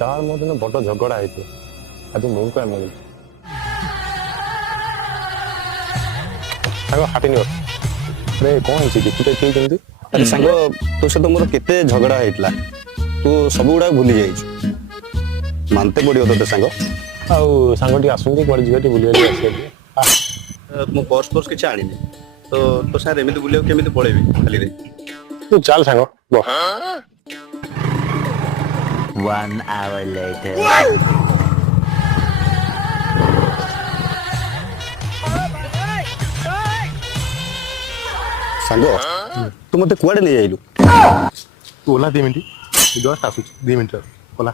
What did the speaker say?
तार मोर दिन बड़ झगड़ा है आज मु क्या मिल हाटी अरे कौन है देखुटे ठीक केमती अरे सांग तो सहित मोर केते झगड़ा होता तू सब गुड़ा भूली जाइछ मानते पड़ो तोते सांग आउ सांग टी आसुंती कुआडे जीवा टी बुलिया आसी मो पर्स पर्स किछ आनिनी तो तो सार एमिति बुलियो केमिति पळेबी खाली रे तू चल सांग बो 1 hour later. सांग तू मते कुआडे ले आइलु तू ओला 2 मिनिट जस्ट आसु 2 मिनिट ओला